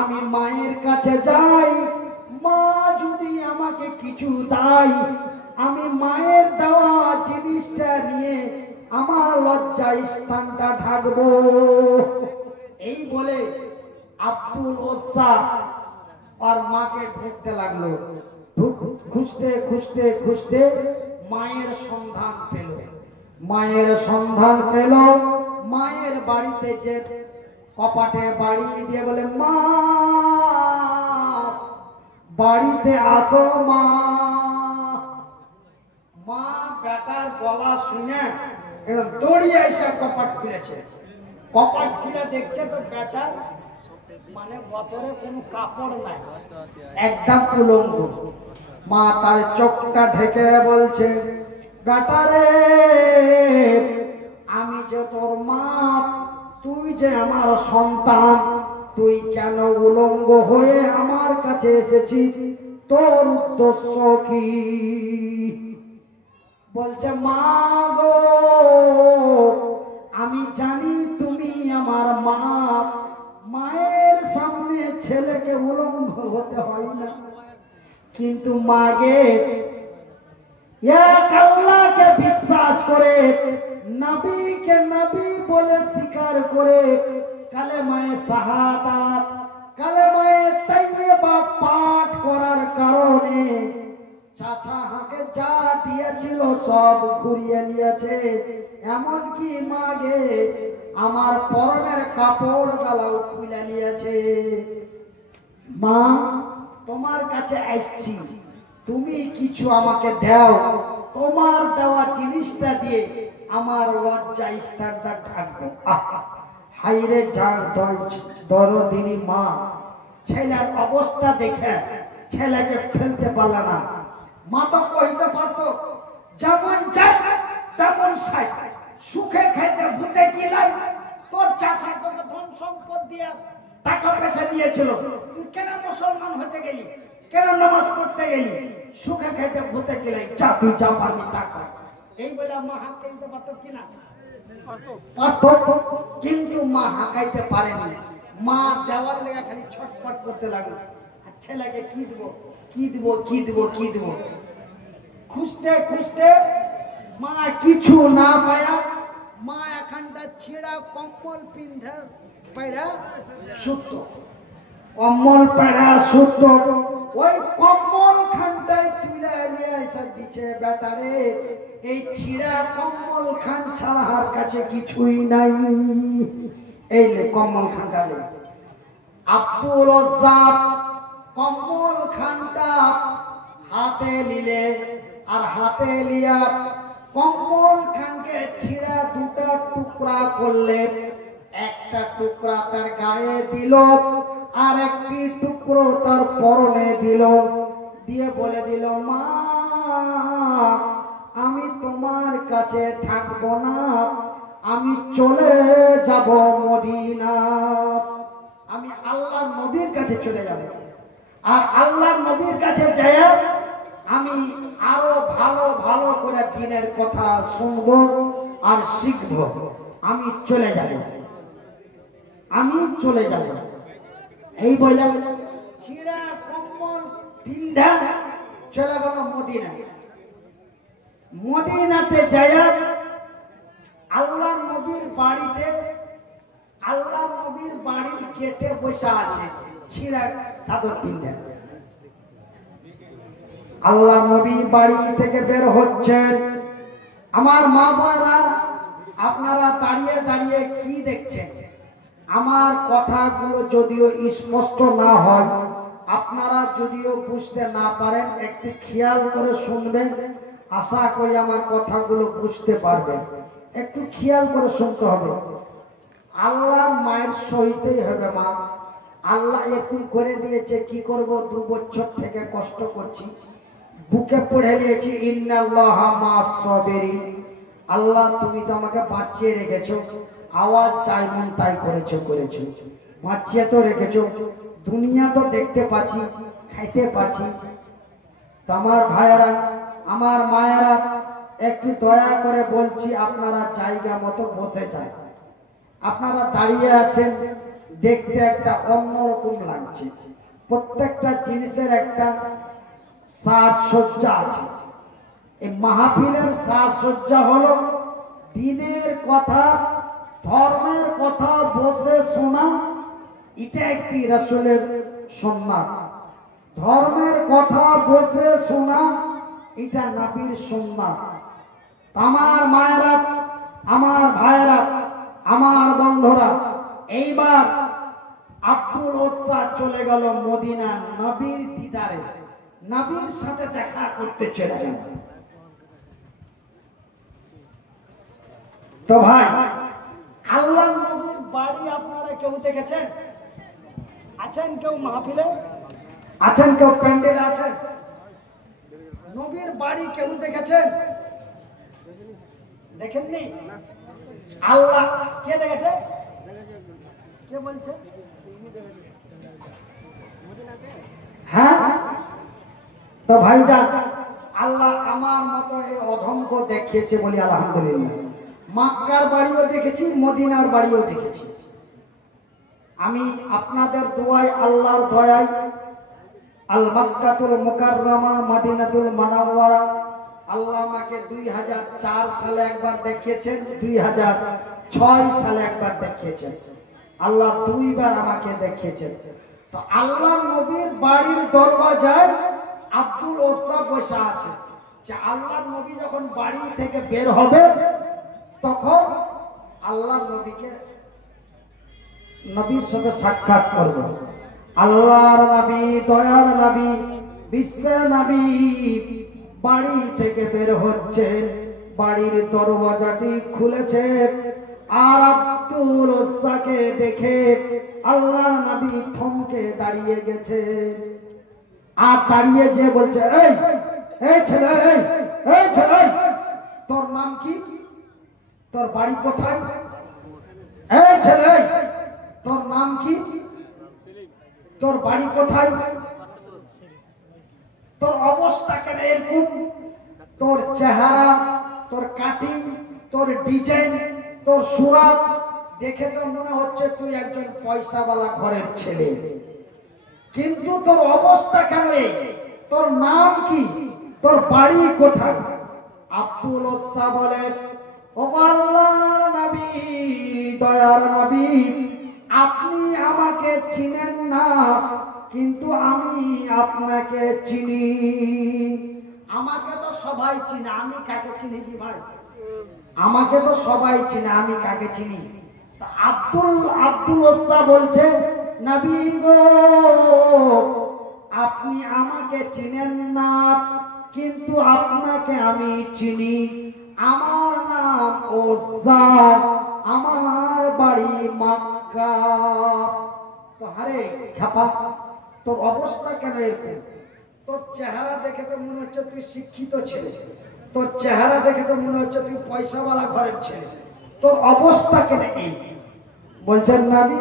আমি মায়ের কাছে যাই, মা যদি আমাকে কিছু দেয়, আমি মায়ের দেওয়া জিনিসটা নিয়ে আমার লজ্জা স্থানটা ঢাকবো। এই বলে আব্দুল ওজ্জা আর মাকে ঢুকতে লাগলো। খুঁজতে খুঁজতে খুঁজতে মায়ের সন্ধান পেল। মায়ের সন্ধান পেল, মায়ের বাড়িতে যে কপাটে বাড়ি দিয়ে বলে, মা বাড়িতে আসো মা। মা বেটার গলা শুনে দৌড়িয়ে এসে কপাট খুলেছে। কপাট খুলে দেখছে তো বেটার মানে বতরে কোনো কাপড় নাই, একদম উলঙ্গ। মা তার চোখটা ঢেকে বলছে, বেটারে আমি যে তোর মা, তুই যে আমার সন্তান, তুই কেন উলঙ্গ হয়ে আমার কাছে এসেছিস? তোর উদ্দেশ্য কি? বলছে, মা গো আমি জানি তুমি আমার মা, মায়ের সামনে ছেলেকে উলঙ্গ হতে হয় না, কিন্তু মাগে এক আল্লাহকে বিশ্বাস করে, নবীকে নবী বলে স্বীকার করে, কালেমায়ে শাহাদাত, কালেমায়ে তাইয়্যিবা পাঠ করার কারণে চাচা হাঁকে যা দিয়েছিল সব ঘুরিয়ে নিয়েছে। এমনকি মাগে আমার পরনের কাপড় গালাও খুলে নিয়েছে। মা তোমার কাছে আসছি, তুমি কিছু আমাকে দাও, তোমার দেওয়া জিনিসটা দিয়ে আমার লজ্জা স্থানটা ঢাকবো। হাইরে যার দরদিনী মা, ছেলের অবস্থা দেখে ছেলেকে ফেলতে পারল না। মা তো কইতে পারতো, যেমন যাই তেমন সাই, সুখে খেতে ভূতে গিলাই, তোর চাচা তোকে ধন সম্পদ দিয়ে টাকা পয়সা দিয়েছিল, তুই কেন মুসলমান হতে গেলি, কেন নামাজ পড়তে গেলি, সুখে খেতে ভূতে গিলাই, যা তুই যা পারবি টাকা। এই বলে মা হাঁকাইতে পারতো কিনা? পারতো, কিন্তু মা হাঁকাইতে পারেনি। মা দেওয়ার লেগে খালি ছটপট করতে লাগলো। আর ছেলেকে কি দেবো, কি দেবো, কি দেবো, কি দেবো, খুঁজতে খুঁজতে মা কিছু না পায়া, মা এখানটা ছিঁড়া কম্বল পিন্ধে পেড়া সুতো, কম্বল পেড়া সুতো, ওই কম্বল খানটাই তুলে নিয়ে এসে দিচ্ছে। বেটারে এই ছিঁড়া কম্বল খান ছাড়া আর কাছে কিছুই নাই। এই লে কম্বল খানটা লে। আব্দুল ওজ্জা কম্বল খানটা হাতে নিলে, আর হাতে লিয়া কম্বল খানকে ছিঁড়া দুটা টুকরা করলে, একটা টুকরা তার গায়ে দিল, আর একটি টুকরো তার পরনে দিল, দিয়ে বলে দিল, মা আমি তোমার কাছে থাকবো না, আমি চলে যাব মদিনা, আমি আল্লাহর নবীর কাছে চলে যাব। আর আল্লাহর নবীর কাছে যায় আমি আরো ভালো ভালো করে দিনের কথা শুনবো আর শিখবো। আমি চলে যাব, আমি চলে যাব। এই বলে ছিঁড়া কম্বল পিন্ধা চলে গেল মদিনা। মদিনাতে যায় আল্লাহর নবীর বাড়িতে, আল্লাহর নবীর বাড়ির গেটে বসে আছে ছিঁড়া চাদর পিন্ধা। আল্লাহর নবী বাড়ি থেকে বের হচ্ছেন। আমার মা বোনেরা, আপনারা দাঁড়িয়ে দাঁড়িয়ে কি দেখছেন? আমার কথাগুলো যদিও স্পষ্ট না হয়, আপনারা যদিও বুঝতে না পারেন, একটু খেয়াল করে শুনবেন, আশা করি আমার কথাগুলো বুঝতে পারবেন। একটু খেয়াল করে শুনতে হবে। আল্লাহ মায়ের সহিতেই হবে। মা আল্লাহ একটু করে দিয়েছে, কি করব, 2 বছর থেকে কষ্ট করছি, বুকে পড়ে নিয়েছি, ইন্নাল্লাহা মা'আস সাবিরিন। আল্লাহ তুমি তো আমাকে বাঁচিয়ে রেখেছো, আওয়াজ চাই মন তাই করেছো, বাঁচিয়ে তো রেখেছো, দুনিয়া তো দেখতে পাচ্ছি, খাইতে পাচ্ছি। আমার ভাইয়েরা, আমার মায়েরা, একটু দয়া করে বলছি, আপনারা জায়গা মতো বসে যান। আপনারা দাঁড়িয়ে আছেন, দেখতে একটা অন্যরকম লাগছে। প্রত্যেকটা জিনিসের একটা সাজসজ্জা আছে। এই মাহফিলের সাজসজ্জা হলো দিনের কথা, ধর্মের কথা বসে শোনা, এটা একটি রাসূলের সুন্নাত। ধর্মের কথা বসে শোনা, এটা নবীর সুন্নাত। আমার মায়েরা, আমার ভাইয়েরা, আমার বন্ধুরা, এইবার আব্দুল ওসা চলে গেল মদিনা নবীর দিদারে, নবীর সাথে দেখা করতে চলে গেল। তো ভাই, আল্লাহ নবীর বাড়ি আপনারা কেউ দেখেছেন? আছেন কেউ মাহফিলে? আছেন কেউ প্যান্ডেলে? আছেন? নবীর বাড়ি কেউ দেখেছেন? দেখেননি? আল্লাহ কে দেখেছে? কে বলছে? হ্যাঁ, তো ভাইজান, আল্লাহ আমার মতো এই অধমক দেখিয়েছে বলি আলহামদুলিল্লাহ। মক্কার বাড়িও দেখেছি, মদিনার বাড়িও দেখেছি। আমি আপনাদের দোয়ায়, আল্লাহর দয়ায়, আল মক্কাতুল মুকাররমা, মদিনাতুল মুনাওয়ারা, আল্লাহ আমাকে 2004 সালে একবার দেখিয়েছেন, 2006 সালে একবার দেখিয়েছেন। আল্লাহ দুইবার আমাকে দেখিয়েছেন। তো আল্লাহ নবীর বাড়ির দরওয়াজায় আব্দুল ওসা বসে আছে, যে আল্লাহ নবী যখন বাড়ি থেকে বের হবে তখন আল্লাহ নবীর সাথে সাক্ষাৎ করবে। আল্লাহর নবী, দয়ার নবী, বিশ্বের নবী বাড়ি থেকে বের হচ্ছে, বাড়ির দরওয়াজাটি খুলেছে, আর আব্দুল ওসাকে দেখে আল্লাহর নবী থমকে দাঁড়িয়ে গেছে। আর দাঁড়িয়ে যে বলছে, এই ছেলে, এই ছেলে, তোর নাম কি? তোর বাড়ি কোথায়? এই ছেলে, তোর নাম কি? তোর বাড়ি কোথায়? তোর অবস্থা কেন এরকম? তোর চেহারা, তোর কাটিং, তোর ডিজাইন, তোর সুরাত দেখে তো মনে হচ্ছে তুই একজন পয়সাওয়ালা ঘরের ছেলে, কিন্তু তোর অবস্থা কেন এই? তোর নাম কি? তোর বাড়ি কোথায়? আব্দুল ওসা বলে, ও আল্লাহর নবী, দয়ার নবী, আপনি আমাকে চিনেন না, কিন্তু আমি আপনাকে চিনি। আমাকে তো সবাই চিনে, আমি কাকে চিনেছি ভাই? আমাকে তো সবাই চিনে, আমি কাকে চিনি? আব্দুল ওসা বলছে, নবী গো, আপনি আমাকে চিনেন না, কিন্তু আপনাকে আমি চিনি। আমার নাম ওসা, আমার বাড়ি মক্কা। তো আরে খাপা, তোর অবস্থা কেন এরকম? তোর চেহারা দেখে তো মনে হচ্ছে তুই শিক্ষিত ছেলে, তোর চেহারা দেখে তো মনে হচ্ছে তুই পয়সাওয়ালা ঘরের ছেলে, তোর অবস্থা কেন এই? বলছেন, নবী